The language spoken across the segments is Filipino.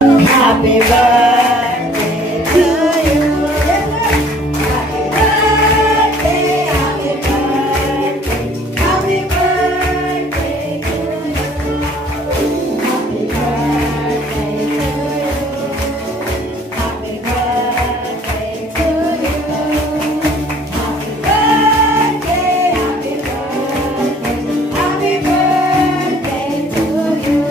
Happy birthday to you. Happy birthday, happy birthday, happy birthday to you. Happy birthday to you. Happy birthday to you. Happy birthday, happy birthday, happy birthday to you.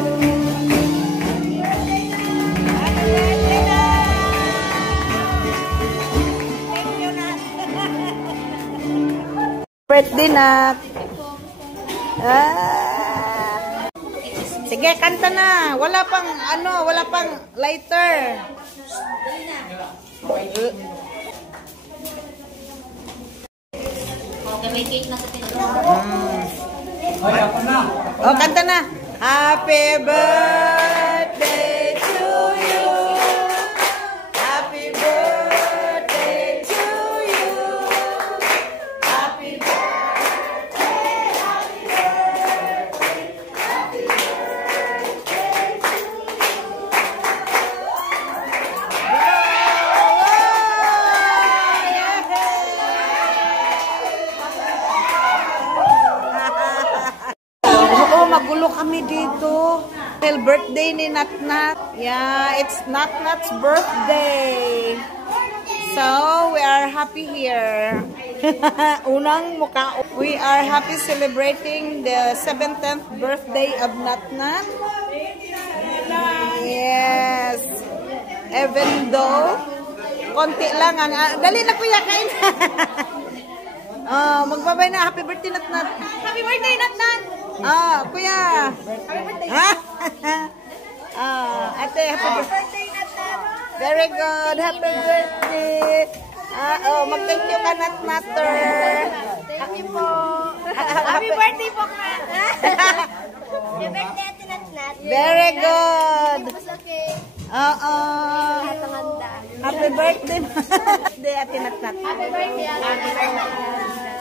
Birthday na. Sige, kanta na. Wala pang ano, wala pang lighter. Okay, may cake na sa pinto. Oh, kanta na. Happy birthday to you. Happy birthday to you. Happy birthday, happy birthday, happy birthday to you. Oo, magulo kami dito. Till birthday ni Natnat. Yeah, it's Natnat's birthday. So, we are happy here. Unang mukha. We are happy celebrating the 17th birthday of Natnat. Yes. Even though, konti lang ang... dali na kuya, kain. Magbabay na. Happy birthday, Natnat. Happy birthday, Natnat! Kuya. Happy birthday! Ate, happy birthday. Very good. Happy birthday. Mag-thank you ka, Natnatter. Happy po! Happy birthday po, Nat! Happy birthday, Ate Natnat! Very good. Lahat ng handa. Happy birthday. Happy Ate Natnat. Happy birthday, Ate Natnat!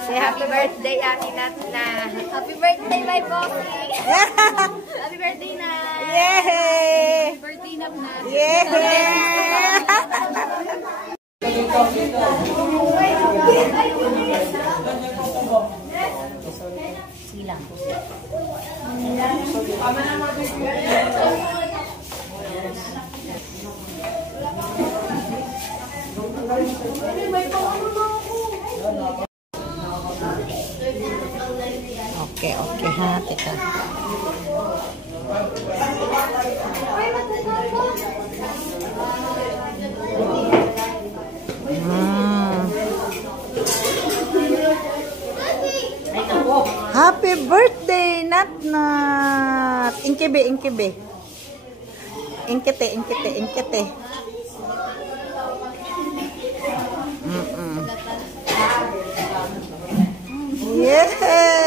Happy birthday, Ate Natnat! Happy birthday, my bossy! Happy birthday, Nat! Yay! Happy birthday, Natnat! Yay! Silang. Okay, ha, teka. Happy birthday, Natnat! Inkibe. Inkite. Yeah!